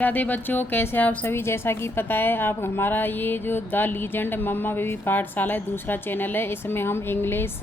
राधे बच्चों, कैसे आप सभी। जैसा कि पता है आप हमारा ये जो द लीजेंड मम्मा बेबी पाठशाला है, दूसरा चैनल है। इसमें हम इंग्लिश,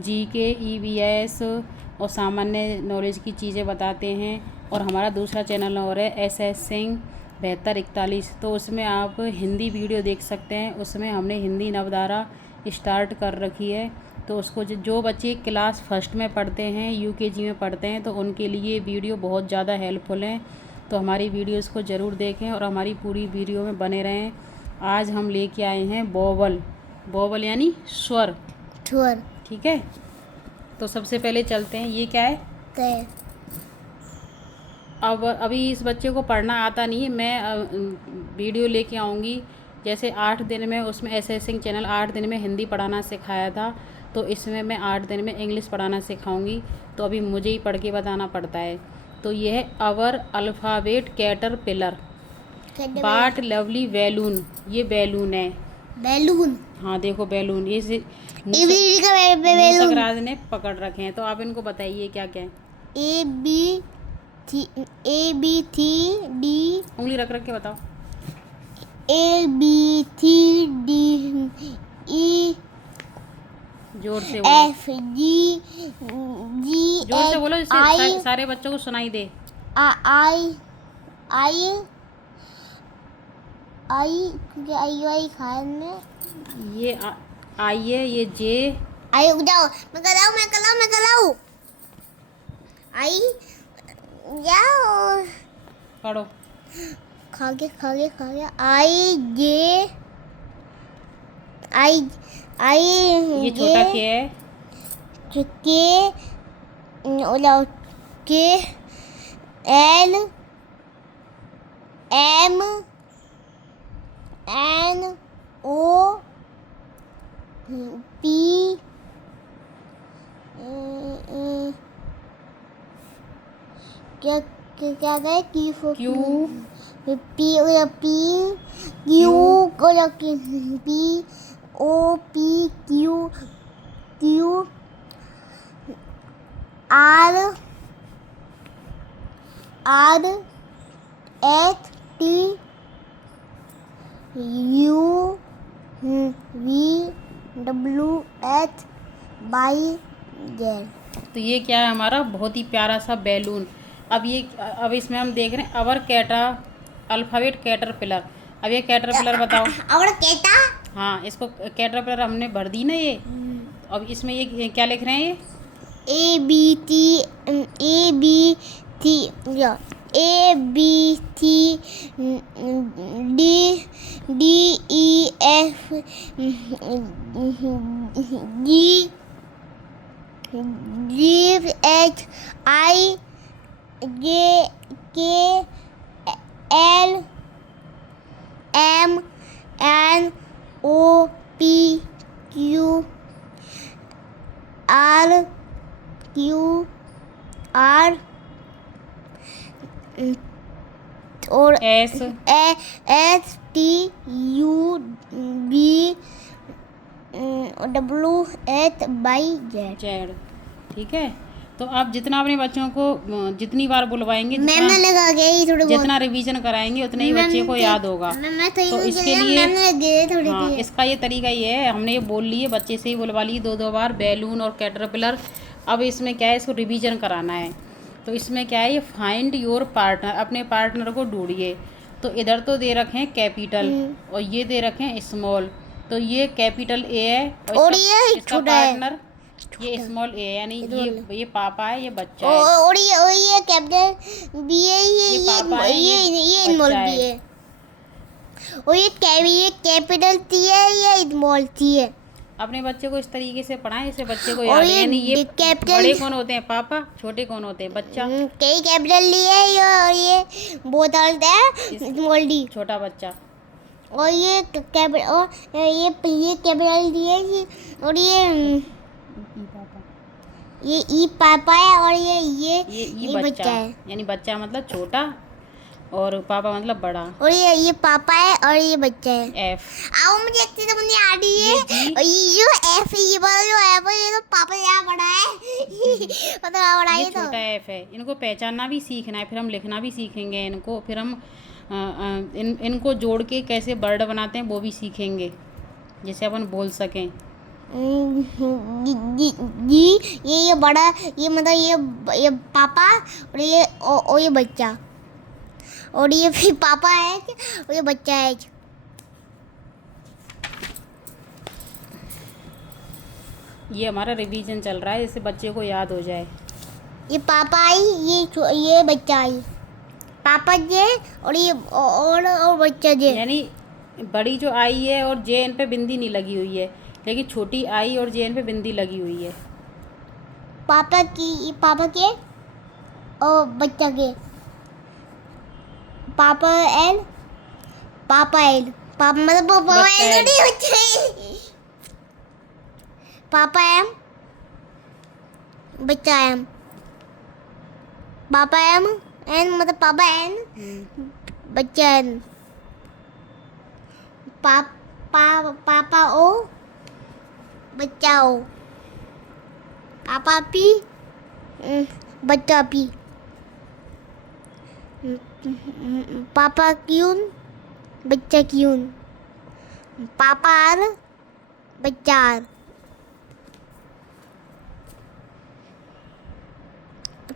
जीके, ईवीएस और सामान्य नॉलेज की चीज़ें बताते हैं। और हमारा दूसरा चैनल और है SS सिंह 7241, तो उसमें आप हिंदी वीडियो देख सकते हैं। उसमें हमने हिंदी नवधारा स्टार्ट कर रखी है, तो उसको जो बच्चे क्लास फर्स्ट में पढ़ते हैं, UKG में पढ़ते हैं, तो उनके लिए वीडियो बहुत ज़्यादा हेल्पफुल है। तो हमारी वीडियोस को ज़रूर देखें और हमारी पूरी वीडियो में बने रहें। आज हम लेके आए हैं वोवल। वोवल यानी स्वर। स्वर। ठीक है, तो सबसे पहले चलते हैं। ये क्या है? ते। अब अभी इस बच्चे को पढ़ना आता नहीं है। मैं वीडियो लेके आऊँगी। जैसे 8 दिन में उसमें SS सिंह चैनल 8 दिन में हिंदी पढ़ाना सिखाया था, तो इसमें मैं 8 दिन में इंग्लिश पढ़ाना सिखाऊंगी। तो अभी मुझे ही पढ़ के बताना पड़ता है। तो ये है अवर अल्फ़ाबेट कैटरपिलर बाट लवली बैलून। ये बैलून है। बैलून। हाँ देखो बैलून। ये बैलून। राज ने पकड़ रखे हैं, तो आप इनको बताइए क्या क्या है। A B C D। उंगली रख रख के बताओ। A B C D E जोर से बोलो। F G G जोर से बोलो, H I जिससे सारे बच्चों को सुनाई दे। क्योंकि आई खाया ने। ये आई है, ये जे। आई उग जाओ। मैं कराऊं। आई जाओ। पढ़ो। खा गया। आई ये छोटा के है। के के L M N O P क्या क्या गए Q Q P O P Q R S T U V W X Y Z। तो ये क्या है? हमारा बहुत ही प्यारा सा बैलून। अब इसमें हम देख रहे हैं अवर अल्फ़ाबेट कैटरपिलर। अब ये कैटरपिलर बताओ। और केटा। हाँ, इसको कैटरपिलर हमने भर दी ना ये। अब इसमें ये क्या लिख रहे हैं? ये A B T D E F G H I J K L M N O P Q R और S S T U V W X Y Z। Z. ठीक है, तो आप जितना अपने बच्चों को जितनी बार बुलवाएंगे, मैंने लगा गया जितना रिवीजन कराएंगे उतना ही बच्चे को याद होगा। तो इसके लिए हाँ, इसका ये तरीका ये है। हमने ये बोल लिए, बच्चे से ही बुलवा लिए 2 बार बैलून और कैटरपिलर। अब इसमें क्या है, इसको रिवीजन कराना है। तो इसमें क्या है, ये फाइंड योर पार्टनर, अपने पार्टनर को ढूंढिए। तो इधर तो दे रखे हैं कैपिटल और ये दे रखे हैं स्मॉल। तो ये कैपिटल A है और इसका पार्टनर ये स्मॉल A है, यानी ये पापा है, ये बच्चा है। और ये कैपिटल B है, ये पापा है, ये स्मॉल B है। और ये कैपिटल T है, ये स्मॉल T है। अपने बच्चे को इस तरीके से पढ़ाएं, इसे बच्चे को याद है। यानी ये बड़े कौन होते हैं? पापा। छोटे कौन होते हैं? बच्चा। कई कैपिटल लिए और ये बोतल है स्मॉल D, छोटा बच्चा। और ये कैपिटल और ये कैपिटल दिए और ये ई पापा है और ये बच्चा है, यानी बच्चा मतलब छोटा। और पापा मतलब बड़ा। और ये पापा है और ये बच्चा है। एफ। आओ मुझे एक चीज समझ नहीं आ रही है। ये जी। और ये जो एफ है, ये वाला जो एफ है, ये तो पापा यहाँ बड़ा है। मतलब यहाँ बड़ा है ये ये तो। छोटा एफ है। इनको पहचानना भी सीखना है, फिर हम लिखना भी सीखेंगे इनको, फिर हम इनको जोड़ के कैसे वर्ड बनाते हैं वो भी सीखेंगे, जैसे अपन बोल सकें। ये बड़ा, ये मतलब ये पापा और ये बच्चा, और ये फिर पापा है और ये बच्चा है। ये हमारा रिवीजन चल रहा है, जिससे बच्चे को याद हो जाए। ये पापा आई, ये बच्चा आई, पापा जे और ये और बच्चा जे। यानी बड़ी जो आई है और जे एन पे बिंदी नहीं लगी हुई है, लेकिन छोटी आई और जे एन पे बिंदी लगी हुई है। पापा के और बच्चा के। पापा एल पापा मतलब पापा बच्चा एल L। नहीं बच्चा। पापा एम, बच्चा एम। पापा एम एन मतलब पापा एन, बच्चा एन। पापा ओ, बच्चा ओ। पापा पी, बच्चा पी। पापा क्यून, बच्चा क्यून। पापा आर, बच्चा आर।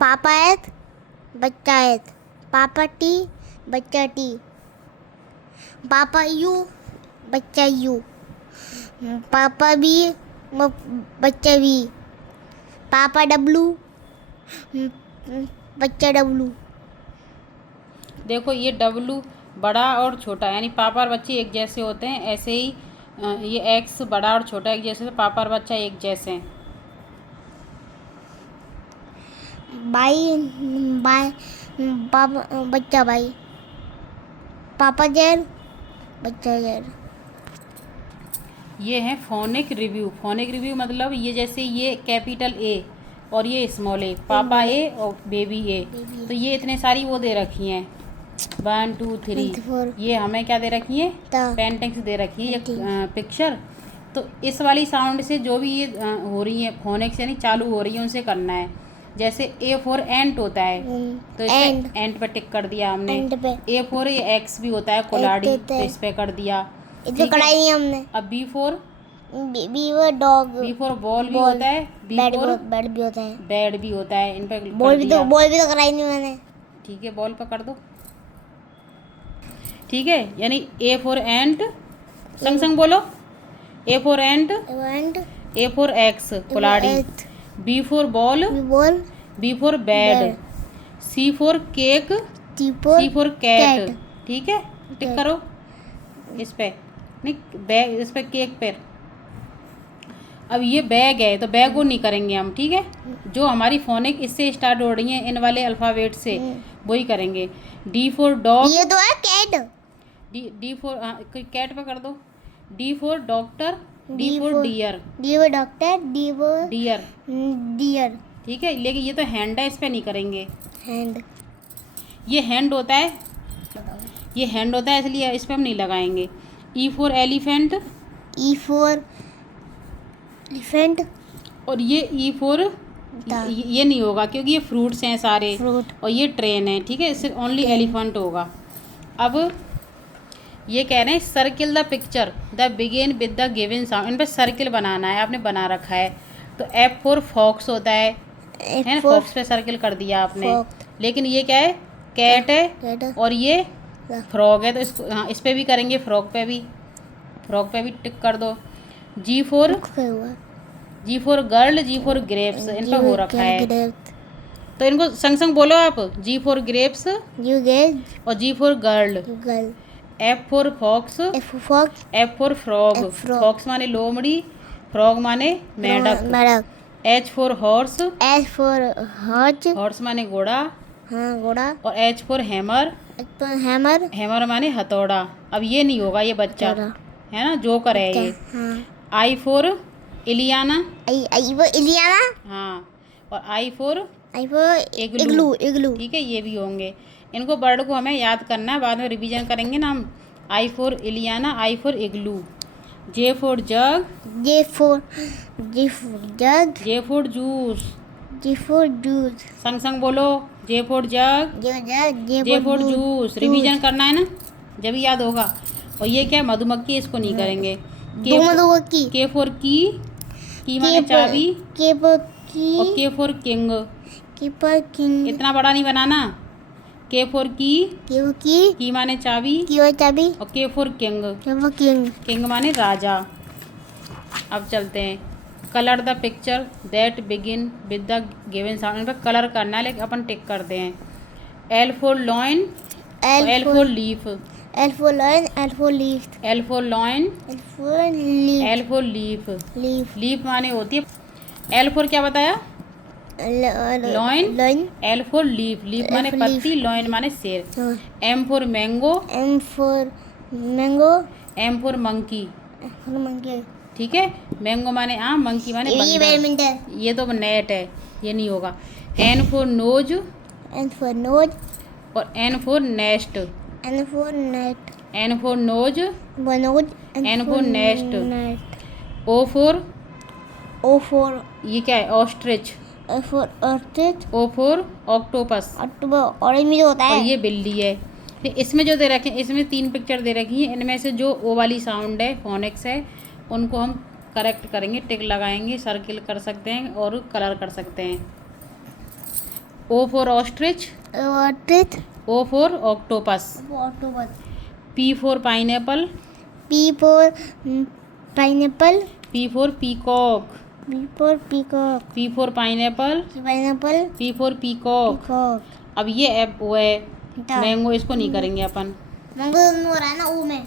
पापा एथ, बच्चा एथ। पापा टी, बच्चा टी। पापा यू, बच्चा यू। पापा बी, बच्चा बी। पापा डब्लू, बच्चा डब्लू। देखो ये डब्लू बड़ा और छोटा, यानी पापा और बच्चे एक जैसे होते हैं, ऐसे ही ये एक्स बड़ा और छोटा एक जैसे, तो पापा और बच्चा एक जैसे हैं। बाई पापा बच्चा बाई। पापा जेड, बच्चा जेड। ये है फोनिक रिव्यू। फोनिक रिव्यू मतलब ये जैसे ये कैपिटल ए और ये स्मॉल ए, पापा ए और बेबी ए, तो ये इतने सारी वो दे रखी हैं 1 2 3। ये हमें क्या दे रखी है, पेंटिंग्स दे रखी है, ये पिक्चर। तो इस वाली साउंड से जो भी ये हो रही है फोनिक्स यानी चालू हो रही है, उनसे करना है। जैसे ए फॉर एंट होता है, तो इस पे एंट पे टिक कर दिया हमने। ए फॉर ये एक्स भी होता है कुल्हाड़ी, तो इस पे कर दिया। इधर कढ़ाई नहीं हमने। अब B for dog. B for ball भी होता है, बी फॉर बेड भी होता है। बेड भी होता है। इन पे बॉल भी तो कराई नहीं मैंने। ठीक है, बॉल पकड़ दो। ठीक है, यानी ए फॉर एंट, संग संग बोलो। A for ant, A for axe कुल्हाड़ी, B for ball, B for bed, C for cake, C for cat. ठीक है, टिक करो इस पे, नहीं बैग, इस पे केक पे। अब ये बैग है, तो बैग को नहीं करेंगे हम, ठीक है। जो हमारी फोनिक इससे स्टार्ट हो रही है इन वाले अल्फ़ाबेट से, वही करेंगे। डी फॉर डॉग, ये तो है कैट। डी फॉर कैट पे कर दो। D for doctor, D for dear, D for doctor, D for dear. Dear. ठीक है, लेकिन ये तो हैंड है, इस पे नहीं करेंगे। हैंड, ये हैंड होता है, ये हैंड होता है, इसलिए इस पे हम नहीं लगाएंगे। E for elephant, E for elephant. और ये ई फॉर ये नहीं होगा क्योंकि ये फ्रूट्स हैं सारे, फ्रूट। और ये ट्रेन है, ठीक है, सिर्फ ओनली एलिफेंट होगा। अब ये कह रहे हैं circle the picture the begin with the given sound. इन पर सर्किल बनाना है, आपने बना रखा है। तो एफ फॉर फॉक्स होता है ना, फॉक्स पे सर्किल कर दिया आपने। लेकिन ये क्या है, कैट है, और ये फ्रॉग है, तो इसको हाँ इस पे भी करेंगे, फ्रॉग पे भी टिक कर दो। G for girl, G for grapes, इन पर हो रखा है, तो इनको संग संग बोलो आप। जी फॉर ग्रेप्स और G for girl. F for fox, F for frog, fox माने लोमड़ी, फ्रॉग माने मेंढक। एच फॉर हॉर्स, हॉर्स माने घोड़ा, घोड़ा। और एच फॉर हैमर, हैमर माने हथौड़ा। अब ये नहीं होगा, ये बच्चा है ना, जोकर है ये। आई फॉर इलियाना, इलियाना। हाँ, और आई फॉर इग्लू। ठीक है, ये भी होंगे। इनको वर्ड को हमें याद करना है, बाद में रिवीजन करेंगे ना हम। I for Iliana, I for igloo. J for jug, J for jug. J for juice. J for juice. संग संग बोलो, J for jug, J J for for juice. Juice. Revision करना है ना, जब याद होगा। और ये क्या है, मधुमक्खी, इसको नहीं करेंगे। दो मधुमक्खी। के फॉर की माने चाबी, K for और key. के for king. K for king. इतना बड़ा नहीं बनाना। के फॉर K for key. की माने चाबी, K for चाबी. और K for king, K for king. King माने राजा। अब चलते हैं। Colour the picture that begin with the given sound. इन पर कलर करना है, लेकिन अपन टिक करते हैं। L for lion, L for leaf. L for lion. L for leaf. L for lion, L for leaf. L for leaf. Leaf. Leaf माने होती है। एल फॉर क्या बताया, Lion. Lion. L for leaf, leaf L माने for पत्ती, leaf. Lion माने शेर। हाँ. M for mango, M for mango. M for monkey. F for monkey. ठीक है, मैंगो माने आम, मंकी माने ये बंदर। बैडमिंटन. ये तो नेट है, ये नहीं होगा। N for nose, N for nose. और N for nest. N for net. N for nose, Nose. N for nest. Net. O for, O for ये क्या है, ostrich. F for ostrich. O for octopus, October orange में जो होता और है. ये बिल्ली है। फिर इसमें जो दे रखे हैं, इसमें 3 पिक्चर दे रखी हैं। इनमें से जो ओ वाली साउंड है, फोनिक्स है, उनको हम करेक्ट करेंगे, टिक लगाएंगे, सर्किल कर सकते हैं और कलर कर सकते हैं। O for ostrich, Ostrich. O for octopus. Octopus. P for pineapple, P for pineapple. P for peacock, P for peacock. P for pineapple, Pineapple. P for peacock. Peacock. अब ये ऐप वो है हाँ। मैंगो, इसको नहीं करेंगे अपन, मंगो हो रहा है ना U में.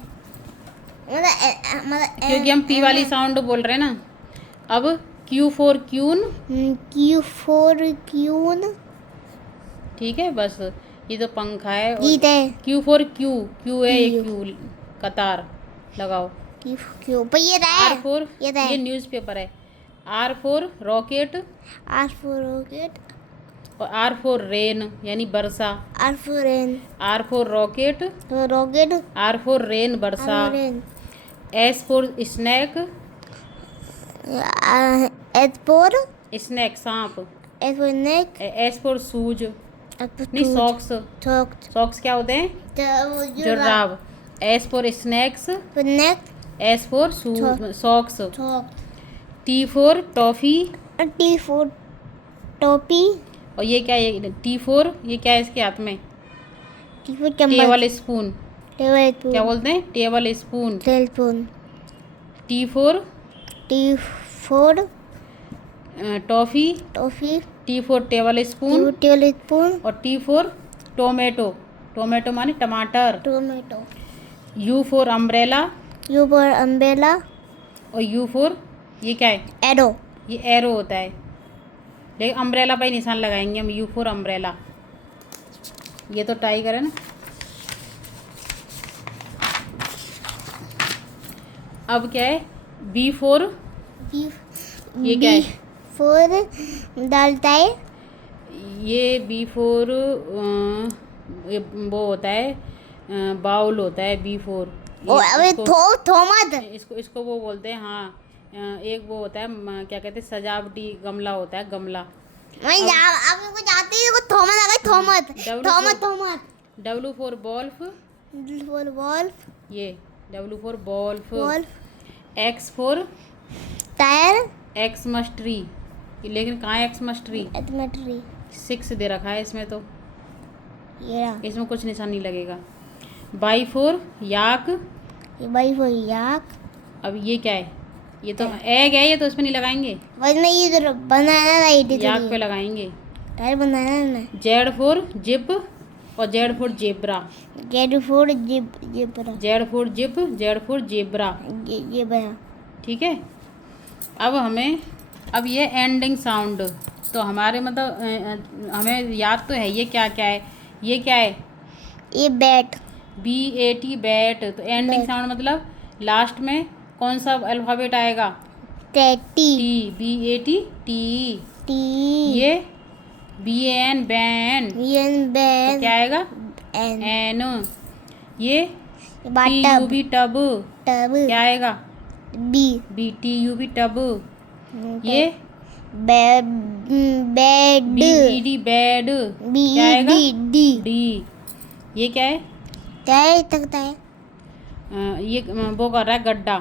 मतलब क्योंकि हम पी वाली साउंड बोल रहे हैं ना। अब Q for queen, Q for queen. ठीक है, बस ये तो पंखा है। गीत है. क्यू फॉर क्यू, क्यू है ये, Q. क्यू कतार लगाओ। Q पर ये आर है. फॉर, ये तो है. ये न्यूज़पेपर है। R for rocket, R for rocket. और आर फॉर रेन यानी वर्षा। R for rain. R for rocket, तो rocket. R for rain R वर्षा। for rain. S for snake, S for snake सांप। S for neck. S for shoes, S for नहीं tooth. Socks. Socks. Socks क्या होते हैं, जुराब. जुराब। S for snakes, For neck. S for socks. Socks. T for toffee, T for toppy. और ये क्या है, टी फॉर, ये क्या है इसके हाथ में, T for चम्मच. Table spoon. Table spoon. क्या बोलते हैं, table spoon. Tablespoon. T for T for toffee, toffee. T for table T spoon, for tablespoon. और टी फॉर टोमेटो, टोमेटो माने टमाटर। Tomato. You for umbrella, U for umbrella. और you for, ये क्या है, Arrow. ये एरो होता है, लेकिन अम्ब्रेला पर ही निशान लगाएंगे हम। यू फॉर अम्ब्रेला, ये तो टाइगर है ना। अब क्या है, बी फॉर, B. ये क्या है, for डालता है. ये बी फॉर ये वो होता है, बाउल होता है बी फॉर। ओ अबे थोमत. इसको इसको वो बोलते हैं, हाँ। एक वो होता है, क्या कहते हैं, सजावटी गमला होता है, गमला। मैं अब को जाती है. को थोमत आ गई. थोमत. थोमत. W for wolf, For wolf. ये W for wolf. Wolf. X for Tire. X मस्ट्री, लेकिन कहाँ है एक्स मस्ट्री, Admetry. 6 दे रखा है इसमें, तो Yeah. इसमें कुछ निशान नहीं लगेगा। बाई फॉर याक, ये बाई for yak. अब ये क्या है, ये तो एग है, ये तो इसमें नहीं लगाएंगे, बस मैं ये इधर बनाना था. ये याक पे लगाएंगे। टायर बनाना ना. जेड फॉर जिप, और Z for zebra. Get for zebra. Z for zip, Z for zebra, ये बना. ठीक है। अब हमें, अब ये एंडिंग साउंड, तो हमारे मतलब हमें याद तो है ये क्या क्या है। ये क्या है, ये बैट. BAT bat. तो एंडिंग बैट. साउंड मतलब लास्ट में कौन सा अल्फ़ाबेट आएगा, टी. BAT T. टी. ये BAN बैन, ये तो बैन. क्या आएगा, एन एन। ये T tub U B tub, tub क्या आएगा? B B T U B tub. ये bed bed B E D bed, B क्या आएगा? D D D. ये क्या है? क्या है सकता है ये वो कर रहा है गड्ढा।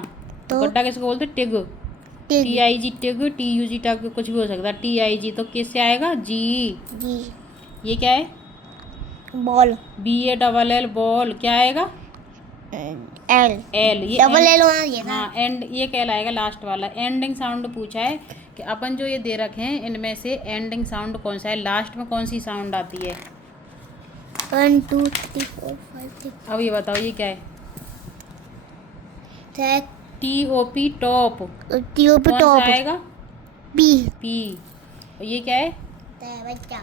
तो गड्ढा किसको बोलते? Tig. Tig T I G tig, T U G tug, कुछ भी हो सकता है। टी आई जी तो किससे आएगा? जी। जी ये क्या है? Ball B A double L ball, क्या आएगा? L L. ये डबल एंड- एल होना चाहिए था हाँ एंड, ये कहलाएगा लास्ट वाला। एंडिंग साउंड पूछा है कि अपन जो ये दे रखे हैं इनमें से एंडिंग साउंड कौन सा है, लास्ट में कौन सी साउंड आती है? 1 2 3 4 5 6 अब ये बताओ ये क्या है? 7 T O P top, T O पे कौन सा टॉप आएगा? P P. और ये क्या है? बच्चा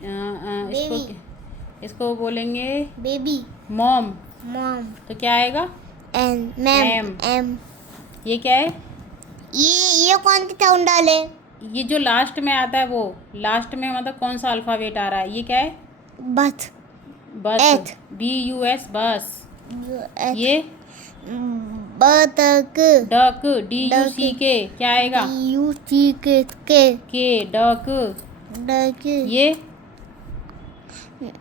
इसको Baby. इसको बोलेंगे बेबी मॉम, मॉम तो क्या आएगा? N ma'am Ma'am. एम ये क्या है? ये कौन सी साउंड डाले ये जो लास्ट में आता है, वो लास्ट में मतलब कौन सा अल्फ़ाबेट आ रहा है? ये क्या है? Bus bus, H. B U S, bus. H ये बतक duck, D U C Duck. K, क्या आएगा? यू सी के के, डक। डक ये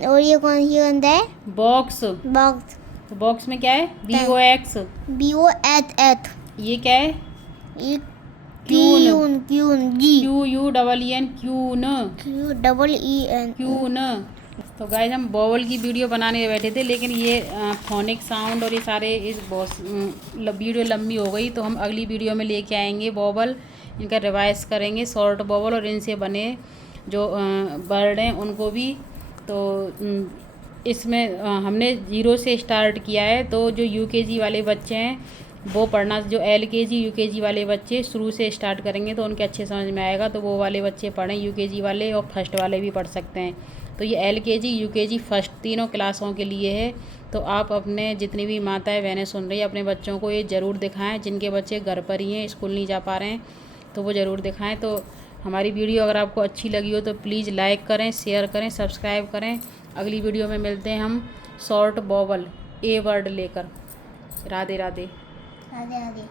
और ये कौन सी होता है बॉक्स, बॉक्स तो बॉक्स में क्या है? B O X. B O H H ये क्या है? ये क्यून, क्यून क्यून जी Q U double E N, queen, Q double E N queen. तो गाइस हम बॉवल की वीडियो बनाने बैठे थे, लेकिन ये फोनिक साउंड और ये सारे इस बहुत वीडियो लंबी हो गई, तो हम अगली वीडियो में लेके आएंगे बॉवल, इनका रिवाइज करेंगे शॉर्ट बॉवल, और इनसे बने जो वर्ड हैं उनको भी। तो इसमें हमने 0 से स्टार्ट किया है, तो जो यूकेजी वाले बच्चे हैं वो पढ़ना, जो एलकेजी यूकेजी वाले बच्चे शुरू से स्टार्ट करेंगे तो उनके अच्छे समझ में आएगा, तो वो वाले बच्चे पढ़ें, यूकेजी वाले, और फर्स्ट वाले भी पढ़ सकते हैं। तो ये एलकेजी यूकेजी फर्स्ट तीनों क्लासों के लिए है। तो आप अपने जितनी भी माताएं बहनें सुन रही हैं, अपने बच्चों को ये ज़रूर दिखाएं, जिनके बच्चे घर पर ही हैं, स्कूल नहीं जा पा रहे हैं, तो वो ज़रूर दिखाएं। तो हमारी वीडियो अगर आपको अच्छी लगी हो तो प्लीज़ लाइक करें, शेयर करें, सब्सक्राइब करें। अगली वीडियो में मिलते हैं हम शॉर्ट बॉवल ए वर्ड लेकर। राधे राधे। आगे आगे